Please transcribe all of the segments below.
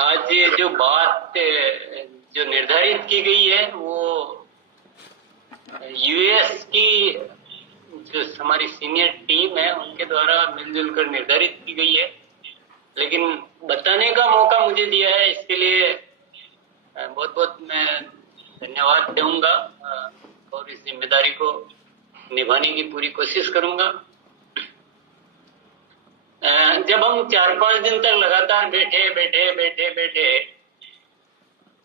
आज ये जो बात जो निर्धारित की गई है वो यूएस की जो हमारी सीनियर टीम है उनके द्वारा मिलजुल कर निर्धारित की गई है, लेकिन बताने का मौका मुझे दिया है, इसके लिए बहुत बहुत मैं धन्यवाद दूंगा और इस जिम्मेदारी को निभाने की पूरी कोशिश करूंगा। जब हम 4-5 दिन तक लगातार बैठे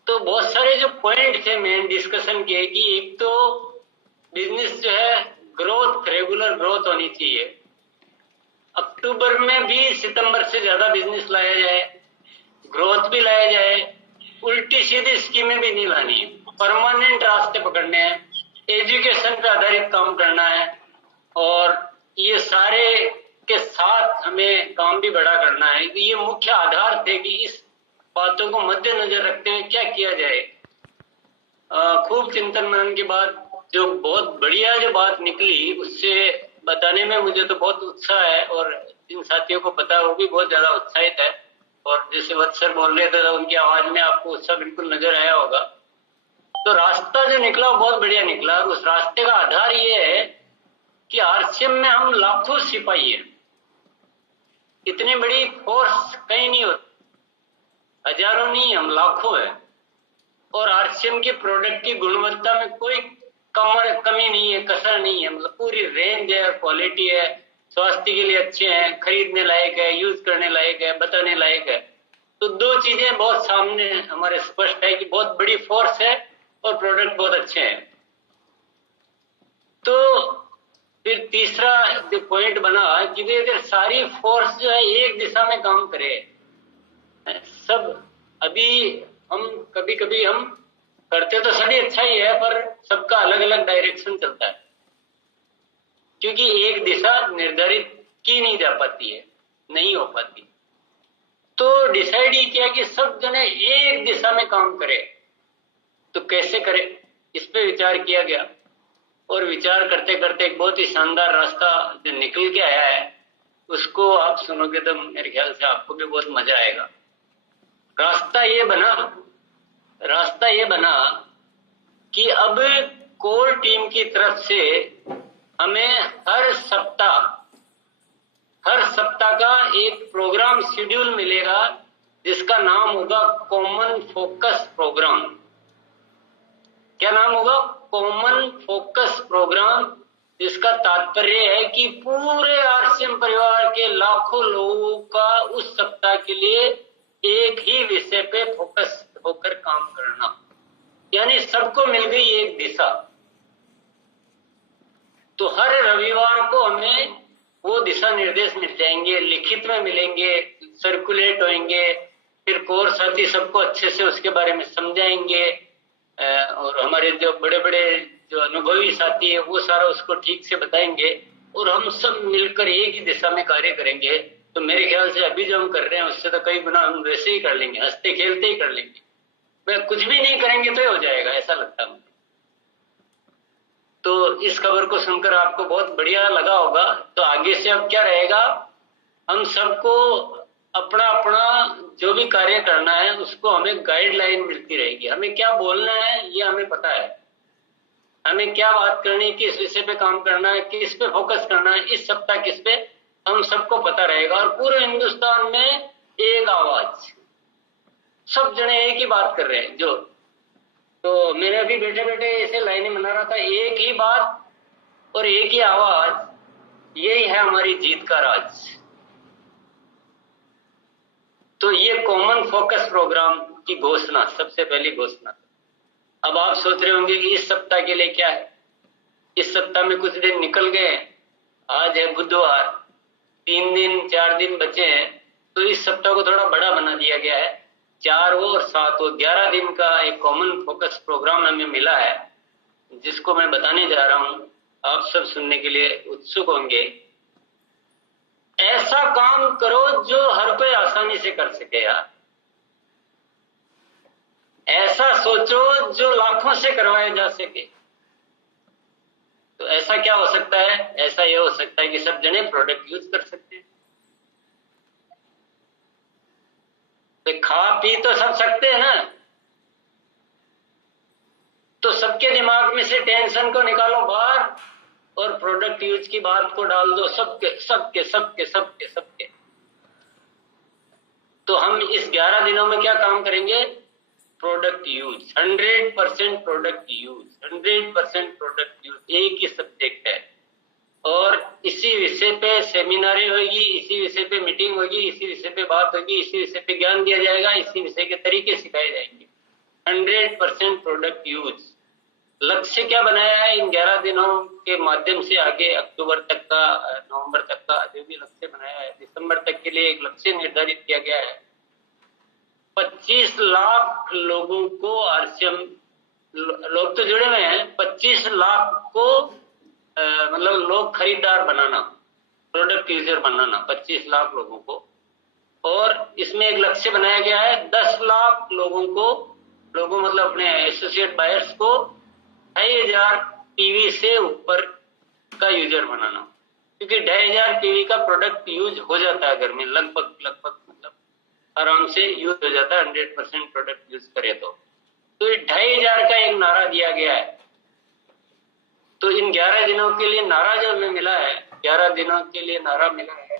तो बहुत सारे जो पॉइंट थे मेन डिस्कशन के कि एक तो बिजनेस जो है ग्रोथ, रेगुलर ग्रोथ होनी चाहिए। अक्टूबर में भी सितंबर से ज्यादा बिजनेस लाया जाए, ग्रोथ भी लाया जाए, उल्टी सीधी स्कीमें भी नहीं लानी है, परमानेंट रास्ते पकड़ने हैं, एजुकेशन पे आधारित काम करना है और ये सारे के साथ हमें काम भी बड़ा करना है। ये मुख्य आधार थे कि इस बातों को मद्देनजर रखते हुए क्या किया जाए। खूब चिंतन मनन के बाद जो बहुत बढ़िया जो बात निकली उससे बताने में मुझे तो बहुत उत्साह है और जिन साथियों को पता है वो भी बहुत ज्यादा उत्साहित है। और जैसे वत्सर बोल रहे थे तो उनकी आवाज में आपको उत्साह बिल्कुल नजर आया होगा। तो रास्ता जो निकला वो बहुत बढ़िया निकला और उस रास्ते का आधार ये है कि आरसीएम में हम लाखों सिपाही है, इतनी बड़ी फोर्स कहीं नहीं होती, हजारों नहीं, हम लाखों है और आरसीएम के प्रोडक्ट की गुणवत्ता में कोई कमी नहीं है, कसर नहीं है, मतलब पूरी रेंज है, क्वालिटी है, स्वास्थ्य के लिए अच्छे हैं, खरीदने लायक है, यूज करने लायक है, बताने लायक है। तो दो चीजें बहुत सामने हमारे स्पष्ट है कि बहुत बड़ी फोर्स है और प्रोडक्ट बहुत अच्छे हैं। तो फिर तीसरा जो पॉइंट बना कि अगर सारी फोर्स जो है एक दिशा में काम करे, सब अभी हम कभी हम करते तो सभी अच्छा ही है पर सबका अलग अलग डायरेक्शन चलता है क्योंकि एक दिशा निर्धारित की नहीं जा पाती है, नहीं हो पाती। तो डिसाइड ही किया कि सब जने एक दिशा में काम करे, तो कैसे करे इस पे विचार किया गया और विचार करते करते एक बहुत ही शानदार रास्ता जो निकल के आया है उसको आप सुनोगे तो मेरे ख्याल से आपको भी बहुत मजा आएगा। रास्ता ये बना कि अब कोर टीम की तरफ से हमें हर सप्ताह का एक प्रोग्राम शेड्यूल मिलेगा जिसका नाम होगा कॉमन फोकस प्रोग्राम। क्या नाम होगा? कॉमन फोकस प्रोग्राम, जिसका तात्पर्य है कि पूरे आरसीएम परिवार के लाखों लोगों का उस सप्ताह के लिए एक ही विषय पे फोकस होकर काम करना, यानी सबको मिल गई एक दिशा। तो हर रविवार को हमें वो दिशा निर्देश मिल जाएंगे, लिखित में मिलेंगे, सर्कुलेट होंगे, फिर कोर साथी सबको अच्छे से उसके बारे में समझाएंगे और हमारे जो बड़े बड़े जो अनुभवी साथी है वो सारा उसको ठीक से बताएंगे और हम सब मिलकर एक ही दिशा में कार्य करेंगे। तो मेरे ख्याल से अभी जो हम कर रहे हैं उससे तो कई गुना हम वैसे ही कर लेंगे, हंसते खेलते ही कर लेंगे। वह कुछ भी नहीं करेंगे तो हो जाएगा, ऐसा लगता है मुझे। तो इस खबर को सुनकर आपको बहुत बढ़िया लगा होगा। तो आगे से अब क्या रहेगा, हम सबको अपना अपना जो भी कार्य करना है उसको हमें गाइडलाइन मिलती रहेगी। हमें क्या बोलना है ये हमें पता है, हमें क्या बात करनी है, किस विषय पे काम करना है, किस पे फोकस करना है, इस सप्ताह किस पे, हम सबको पता रहेगा। और पूरे हिंदुस्तान में एक आवाज, सब जने एक ही बात कर रहे हैं। जो तो मेरे अभी बैठे बैठे ऐसे लाइनें बना रहा था, एक ही बात और एक ही आवाज, यही है हमारी जीत का राज। तो ये कॉमन फोकस प्रोग्राम की घोषणा, सबसे पहली घोषणा। अब आप सोच रहे होंगे कि इस सप्ताह के लिए क्या है। इस सप्ताह में कुछ दिन निकल गए, आज है बुधवार, 3 दिन 4 दिन बचे हैं, तो इस सप्ताह को थोड़ा बड़ा बना दिया गया है। 4 और 7 और 11 दिन का एक कॉमन फोकस प्रोग्राम हमें मिला है जिसको मैं बताने जा रहा हूं। आप सब सुनने के लिए उत्सुक होंगे। ऐसा काम करो जो हर कोई आसानी से कर सके यार। ऐसा सोचो जो लाखों से करवाया जा सके। तो ऐसा क्या हो सकता है? ऐसा ये हो सकता है कि सब जने प्रोडक्ट यूज कर सकते हैं। तो खा पी तो सब सकते हैं ना, तो सबके दिमाग में से टेंशन को निकालो बाहर और प्रोडक्ट यूज की बात को डाल दो, सबके सबके सबके सबके सबके। तो हम इस 11 दिनों में क्या काम करेंगे? Product use, 100% product use, 100% product use. एक ही सब्जेक्ट है और इसी विषय पे सेमिनारें होगी, इसी विषय पे मीटिंग होगी, इसी विषय पे बात होगी, इसी विषय पे ज्ञान दिया जाएगा, इसी विषय के तरीके सिखाए जाएंगे। 100% प्रोडक्ट यूज। लक्ष्य क्या बनाया है इन 11 दिनों के माध्यम से? आगे अक्टूबर तक का, नवंबर तक का जो भी लक्ष्य बनाया है, दिसंबर तक के लिए एक लक्ष्य निर्धारित किया गया है। 25 लाख लोगों को आरसीएम, लोग तो जुड़े हुए हैं, 25 लाख को मतलब लोग खरीदार बनाना, प्रोडक्ट यूजर बनाना 25 लाख लोगों को। और इसमें एक लक्ष्य बनाया गया है 10 लाख लोगों को, लोगों मतलब अपने एसोसिएट बायर्स को 2500 पीवी से ऊपर का यूजर बनाना, क्योंकि 2500 पीवी का प्रोडक्ट यूज हो जाता है घर में, लगभग मतलब आराम से यूज हो जाता है 100% प्रोडक्ट यूज करे तो ये 2500 का एक नारा दिया गया है। तो इन 11 दिनों के लिए नारा जो हमें मिला है, 11 दिनों के लिए नारा मिला है,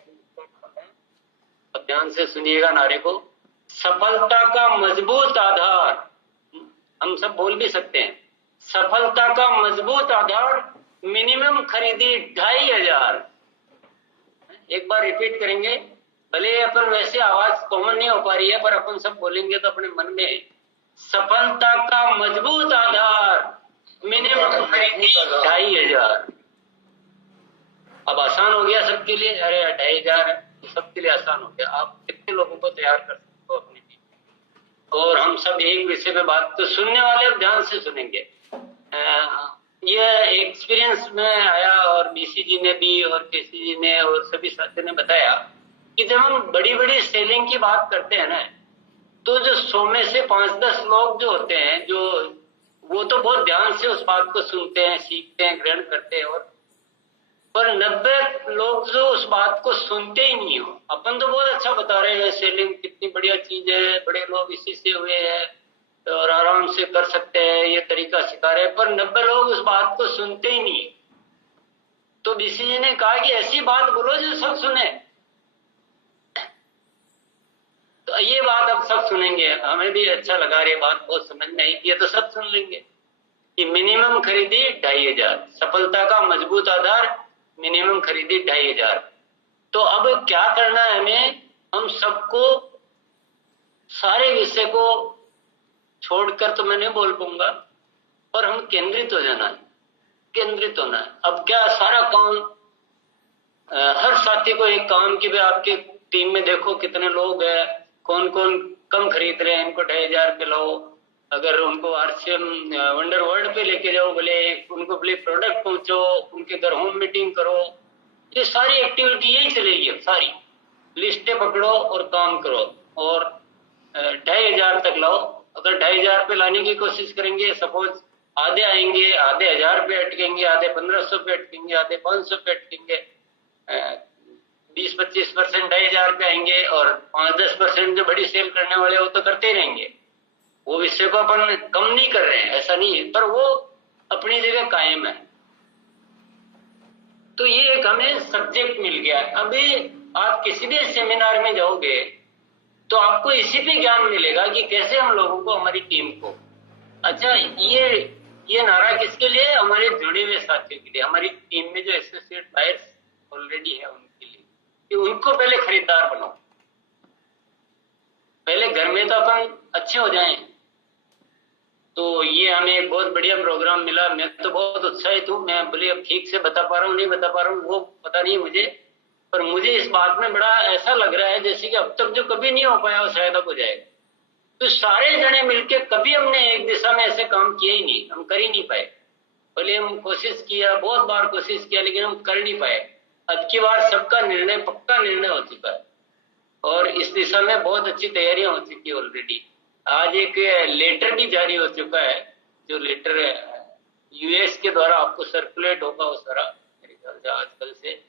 अब ध्यान से सुनिएगा नारे को। सफलता का मजबूत आधार, हम सब बोल भी सकते हैं, सफलता का मजबूत आधार, मिनिमम खरीदी 2500। एक बार रिपीट करेंगे, भले अपन वैसे आवाज कॉमन नहीं हो पा रही है, पर अपन सब बोलेंगे तो अपने मन में, सफलता का मजबूत आधार, मिनिमम खरीदी 2500। अब आसान हो गया सबके लिए, अरे 2500 सबके लिए आसान हो गया। आप कितने लोगों को तैयार कर सकते हो अपनी टीम? और हम सब एक विषय पे बात, तो सुनने वाले ध्यान से सुनेंगे। ये एक्सपीरियंस में आया और बीसी जी ने भी और केसी जी ने और सभी साथियों ने बताया कि जब हम बड़ी बड़ी सेलिंग की बात करते हैं ना, तो जो 100 में से 5-10 लोग जो होते हैं, जो वो तो बहुत ध्यान से उस बात को सुनते हैं, सीखते हैं, ग्रहण करते हैं, और पर 90 लोग जो उस बात को सुनते ही नहीं हो। अपन तो बहुत अच्छा बता रहे हैं, सेलिंग कितनी बढ़िया चीज है, बड़े लोग इसी से हुए हैं और आराम से कर सकते हैं, ये तरीका सिखा रहे हैं, पर 90 लोग उस बात को सुनते ही नहीं। तो बीसीजी ने कहा कि ऐसी बात बोलो जो सब सुने। तो ये बात अब सब सुनेंगे, हमें भी अच्छा लगा, रही बात बहुत समझ में आई, ये तो सब सुन लेंगे कि मिनिमम खरीदी 2500, सफलता का मजबूत आधार, मिनिमम खरीदी 2500। तो अब क्या करना है हमें? हम सबको सारे विषय को छोड़कर तो मैं नहीं बोल पाऊंगा, पर हम केंद्रित हो जाना है, केंद्रित होना है। अब क्या सारा काम, हर साथी को एक काम की, आपके टीम में देखो कितने लोग हैं, कौन कौन कम खरीद रहे हैं, इनको 2500 पे लाओ। अगर उनको आरसीएम वंडर वर्ल्ड पे लेके जाओ, बोले उनको बोले प्रोडक्ट पहुंचो, उनके घर होम मीटिंग करो, ये सारी एक्टिविटी यही चलेगी। अब सारी लिस्टें पकड़ो और काम करो और 2500 तक लाओ। अगर 2500 पे लाने की कोशिश करेंगे, सपोज आधे आएंगे, आधे 1000 पे अटकेंगे, आधे 1500 पे अटकेंगे, आधे 500 पे अटकेंगे, 20-25% 2500 पे आएंगे, और 5-10% जो बड़ी सेल करने वाले वो तो करते ही रहेंगे। वो विषय को अपन कम नहीं कर रहे हैं, ऐसा नहीं है, पर वो अपनी जगह कायम है। तो ये एक हमें सब्जेक्ट मिल गया। अभी आप किसी भी सेमिनार में जाओगे तो आपको इसी पे ज्ञान मिलेगा कि कैसे हम लोगों को, हमारी टीम को, अच्छा ये नारा किसके लिए? हमारे जुड़े हुए साथियों के लिए, हमारी टीम में जो एसोसिएट बायर्स ऑलरेडी है उनके लिए, कि उनको पहले खरीदार बनाओ। पहले घर में तो अपन अच्छे हो जाएं। तो ये हमें एक बहुत बढ़िया प्रोग्राम मिला, मैं तो बहुत उत्साहित हूँ। मैं बोले अब ठीक से बता पा रहा हूँ नहीं बता पा रहा हूँ वो पता नहीं मुझे, पर मुझे इस बात में बड़ा ऐसा लग रहा है जैसे कि अब तक जो कभी नहीं हो पाया वो शायद अब हो जाएगा। तो सारे जने मिलके कभी हमने एक दिशा में ऐसे काम किए ही नहीं, हम कर ही नहीं पाए। बोले हम कोशिश किया, बहुत बार कोशिश किया, लेकिन हम कर नहीं पाए। अब की बार सबका निर्णय, पक्का निर्णय हो चुका है और इस दिशा में बहुत अच्छी तैयारियां हो चुकी है ऑलरेडी। आज एक लेटर भी जारी हो चुका है, जो लेटर यूएस के द्वारा आपको सर्कुलेट होगा वो सारा, मेरे ख्याल से आजकल से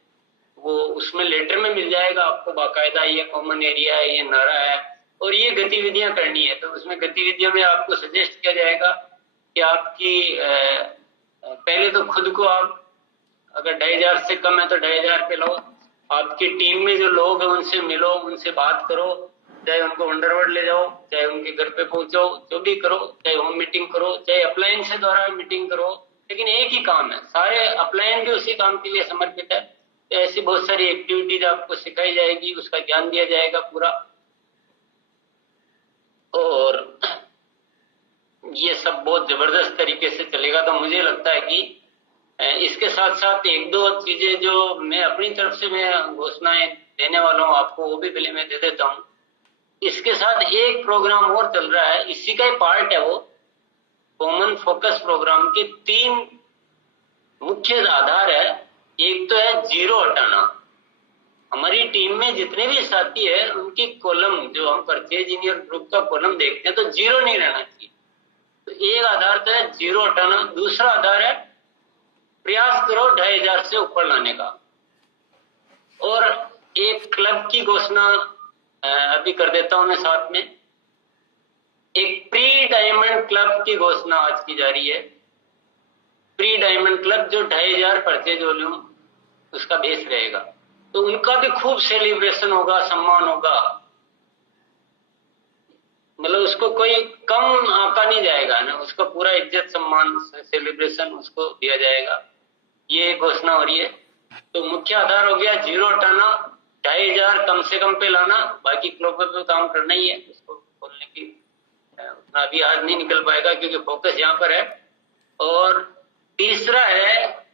वो उसमें लेटर में मिल जाएगा आपको बाकायदा, ये कॉमन एरिया है, ये नारा है, और ये गतिविधियां करनी है। तो उसमें गतिविधियों में आपको सजेस्ट किया जाएगा कि आपकी पहले तो खुद को आप अगर 2500 से कम है तो 2500 पे लो। आपकी टीम में जो लोग हैं उनसे मिलो, उनसे बात करो, चाहे उनको अंडरवर्ल्ड ले जाओ, चाहे उनके घर पे पहुंचो, जो भी करो, चाहे होम मीटिंग करो, चाहे अपलाइन से द्वारा मीटिंग करो, लेकिन एक ही काम है, सारे अपलाइन भी उसी काम के लिए समर्पित है। तो ऐसी बहुत सारी एक्टिविटीज आपको सिखाई जाएगी, उसका ज्ञान दिया जाएगा पूरा। और ये सब बहुत जबरदस्त तरीके से चलेगा। तो मुझे लगता है कि इसके साथ साथ एक दो चीजें जो मैं अपनी तरफ से मैं घोषणाएं देने वाला हूँ आपको, वो भी पहले मैं दे देता हूँ। इसके साथ एक प्रोग्राम और चल रहा है, इसी का ही पार्ट है वो। कॉमन फोकस प्रोग्राम के 3 मुख्य आधार है। एक तो है जीरो हटाना। हमारी टीम में जितने भी साथी है उनकी कॉलम, जो हम परचेज इंजीनियर ग्रुप का कॉलम देखते हैं, तो जीरो नहीं रहना चाहिए। तो एक आधार तो है जीरो हटाना। दूसरा आधार है प्रयास करो 2500 से ऊपर लाने का। और एक क्लब की घोषणा अभी कर देता हूं मैं साथ में। एक प्री डायमंड क्लब की घोषणा आज की जा रही है। प्री डायमंड क्लब जो 2500 परचेज वॉल्यूम उसका बेस रहेगा, तो उनका भी खूब सेलिब्रेशन होगा, सम्मान होगा। मतलब उसको कोई कम आंका नहीं जाएगा ना, उसका पूरा इज्जत सम्मान सेलिब्रेशन उसको दिया जाएगा। ये घोषणा हो रही है। तो मुख्य आधार हो गया जीरो हटाना, 2500 कम से कम पे लाना, बाकी क्लबों पे काम करना ही है। उसको खोलने की उतना अभी आज नहीं निकल पाएगा क्योंकि फोकस यहाँ पर है। और तीसरा है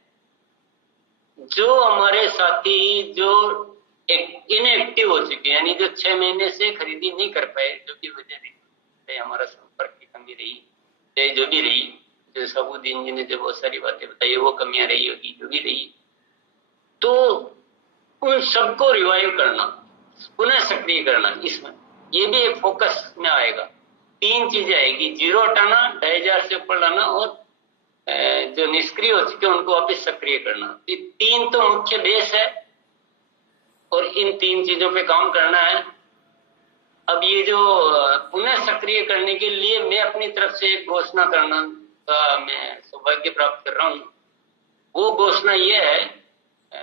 जो हमारे साथी जो इनएक्टिव हो चुके हैं, यानी जो 6 महीने से खरीदी नहीं कर पाए, जो भी वजह रही, चाहे हमारा संपर्क की कमी रही, चाहे जो भी रही, जो सबुद्दीन जी ने जो बहुत सारी बातें बताई वो कमियां रही होगी, जो भी रही, तो उन सबको रिवाइव करना, पुनः सक्रिय करना, इसमें ये भी एक फोकस में आएगा। 3 चीजें आएगी, जीरो हटाना, 2500 से ऊपर लाना, और जो निष्क्रिय हो चुके उनको वापस सक्रिय करना। 3 तो मुख्य बेस है और इन 3 चीजों पे काम करना है। अब ये जो पुनः सक्रिय करने के लिए मैं अपनी तरफ से एक घोषणा करना का मैं सौभाग्य प्राप्त कर रहा हूँ। वो घोषणा ये है,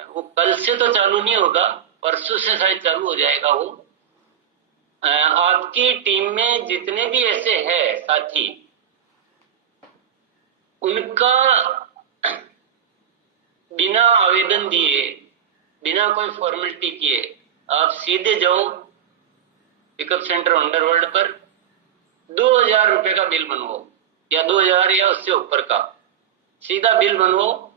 वो कल से तो चालू नहीं होगा, परसों से शायद चालू हो जाएगा वो। आपकी टीम में जितने भी ऐसे हैं साथी, उनका बिना आवेदन दिए, बिना कोई फॉर्मेलिटी किए आप सीधे जाओ पिकअप सेंटर अंडरवर्ल्ड पर, 2000 रुपए का बिल बनवाओ, या 2000 या उससे ऊपर का सीधा बिल बनवाओ।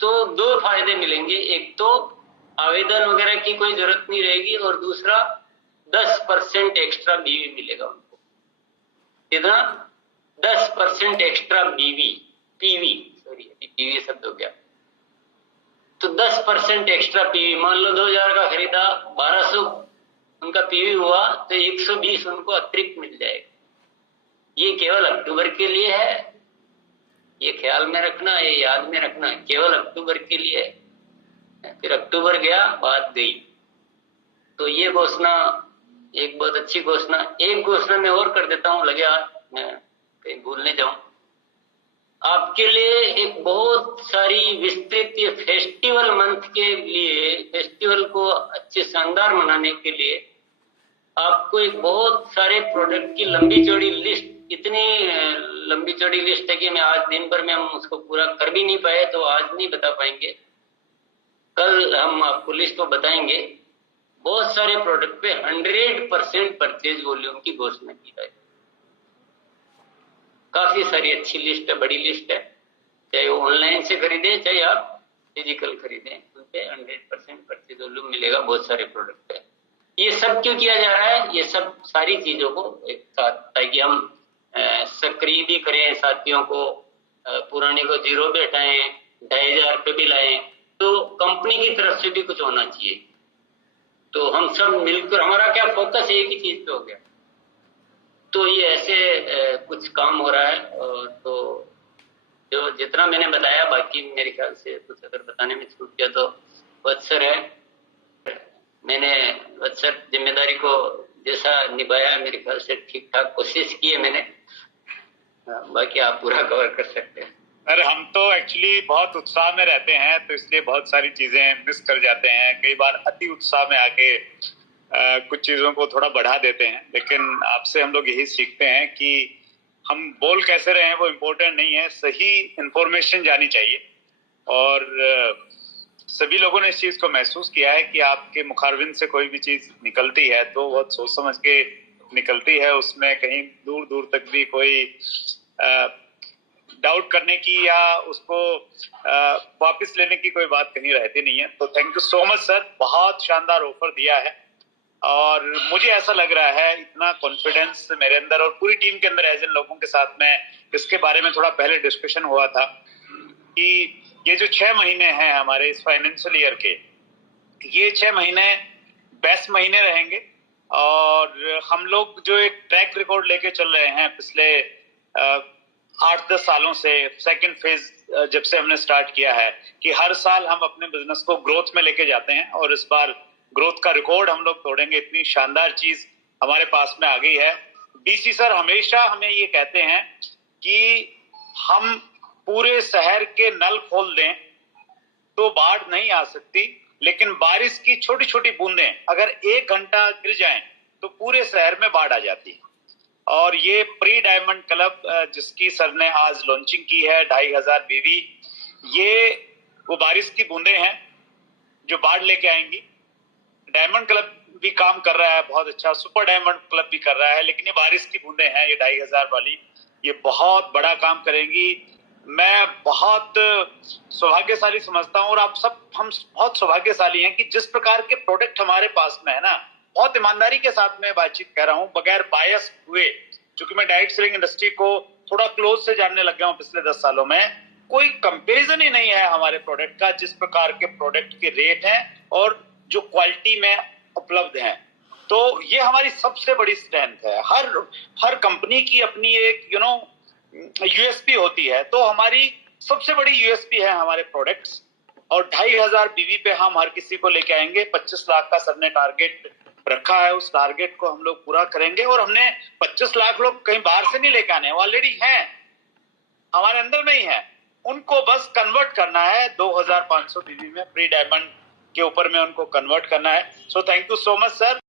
तो 2 फायदे मिलेंगे, एक तो आवेदन वगैरह की कोई जरूरत नहीं रहेगी, और दूसरा 10% एक्स्ट्रा बीवी मिलेगा उनको। कितना? 10% एक्स्ट्रा पीवी शब्द हो गया। तो 10% एक्स्ट्रा पीवी, मान लो 2000 का खरीदा, 1200 उनका पीवी हुआ, तो 120 उनको अतिरिक्त मिल जाएगा। ये केवल अक्टूबर के लिए है, ये ख्याल में रखना, ये याद में रखना, केवल अक्टूबर के लिए है। फिर अक्टूबर गया, बात गई। तो ये घोषणा एक बहुत अच्छी घोषणा। एक घोषणा मैं और कर देता हूं, लगे हाथ मैं कहीं भूलने जाऊं। आपके लिए एक बहुत सारी विस्तृत फेस्टिवल मंथ के लिए, फेस्टिवल को अच्छे शानदार मनाने के लिए आपको एक बहुत सारे प्रोडक्ट की लंबी चौड़ी लिस्ट, इतनी लंबी चौड़ी लिस्ट है कि मैं आज दिन भर में हम उसको पूरा कर भी नहीं पाए, तो आज नहीं बता पाएंगे, कल हम आपको लिस्ट को बताएंगे। बहुत सारे प्रोडक्ट पे 100% परचेज वॉल्यूम की घोषणा की जाए। काफी सारी अच्छी लिस्ट है, बड़ी लिस्ट है, चाहे वो ऑनलाइन से खरीदे चाहे आप फिजिकल खरीदें, उन पे 100% परचेज वॉल्यूम मिलेगा। बहुत सारे प्रोडक्ट है। ये सब क्यों किया जा रहा है? ये सब सारी चीजों को एक साथ, ताकि हम सक्रिय भी करें साथियों को, पुराने को जीरो पे हटाएं, 2500 पे भी लाएं, तो कंपनी की तरफ से भी कुछ होना चाहिए। तो हम सब मिलकर, हमारा क्या फोकस एक ही चीज पे हो गया। तो ये ऐसे कुछ काम हो रहा है। और तो जो जितना मैंने बताया, बाकी मेरे ख्याल से कुछ अगर बताने में छूट गया तो बहुत सर है। मैंने सर जिम्मेदारी को जैसा निभाया, मेरे ख्याल से ठीक ठाक कोशिश की है मैंने। बाकी आप पूरा कवर कर सकते हैं। सर हम तो एक्चुअली बहुत उत्साह में रहते हैं, तो इसलिए बहुत सारी चीजें मिस कर जाते हैं। कई बार अति उत्साह में आके कुछ चीजों को थोड़ा बढ़ा देते हैं, लेकिन आपसे हम लोग यही सीखते हैं कि हम बोल कैसे रहे हैं वो इम्पोर्टेंट नहीं है, सही इंफॉर्मेशन जानी चाहिए। और सभी लोगों ने इस चीज को महसूस किया है कि आपके मुखारविंद से कोई भी चीज निकलती है तो बहुत सोच समझ के निकलती है, उसमें कहीं दूर दूर तक भी कोई डाउट करने की या उसको वापस लेने की कोई बात कहीं रहती नहीं है। तो thank you so much sir, बहुत शानदार ऑफर दिया है और मुझे ऐसा लग रहा है इतना कॉन्फिडेंस मेरे अंदर और पूरी टीम के अंदर है। जिन लोगों के साथ में इसके बारे में थोड़ा पहले डिस्कशन हुआ था कि ये जो 6 महीने हैं हमारे इस फाइनेंशियल ईयर के, ये 6 महीने बेस्ट महीने रहेंगे। और हम लोग जो एक ट्रैक रिकॉर्ड लेके चल रहे हैं पिछले 8-10 सालों से, सेकंड फेज जब से हमने स्टार्ट किया है कि हर साल हम अपने बिजनेस को ग्रोथ में लेके जाते हैं और इस बार ग्रोथ का रिकॉर्ड हम लोग तोड़ेंगे। इतनी शानदार चीज हमारे पास में आ गई है। बीसी सर हमेशा हमें ये कहते हैं कि हम पूरे शहर के नल खोल दें तो बाढ़ नहीं आ सकती, लेकिन बारिश की छोटी छोटी बूंदें अगर 1 घंटा गिर जाएं तो पूरे शहर में बाढ़ आ जाती है। और ये प्री डायमंड क्लब जिसकी सर ने आज लॉन्चिंग की है 2500 बीवी, ये वो बारिश की बूंदें हैं जो बाढ़ लेके आएंगी। डायमंड क्लब भी काम कर रहा है बहुत अच्छा, सुपर डायमंड क्लब भी कर रहा है, लेकिन ये बारिश की बूंदें हैं ये 2500 वाली, ये बहुत बड़ा काम करेंगी। मैं बहुत सौभाग्यशाली समझता हूँ और आप सब हम बहुत सौभाग्यशाली हैं कि जिस प्रकार के प्रोडक्ट हमारे पास में है ना, बहुत ईमानदारी के साथ में बातचीत कर रहा हूँ बगैर बायस हुए, क्योंकि मैं डायरेक्ट सेलिंग इंडस्ट्री को थोड़ा क्लोज से जानने लग गया हूँ पिछले 10 सालों में। कोई कंपेरिजन ही नहीं है हमारे प्रोडक्ट का, जिस प्रकार के प्रोडक्ट के रेट हैं और जो क्वालिटी में उपलब्ध हैं। तो ये हमारी सबसे बड़ी स्ट्रेंथ है। हर कंपनी की अपनी एक यूएसपी होती है, तो हमारी सबसे बड़ी यूएसपी है हमारे प्रोडक्ट्स। और 2500 बीवी पे हम हर किसी को लेके आएंगे। 25 लाख का सर ने टारगेट रखा है, उस टारगेट को हम लोग पूरा करेंगे। और हमने 25 लाख लोग कहीं बाहर से नहीं लेके आने, ऑलरेडी हैं हमारे अंदर में ही है, उनको बस कन्वर्ट करना है 2500 बीवी में, प्री डायमंड के ऊपर में उनको कन्वर्ट करना है। So thank you so much sir.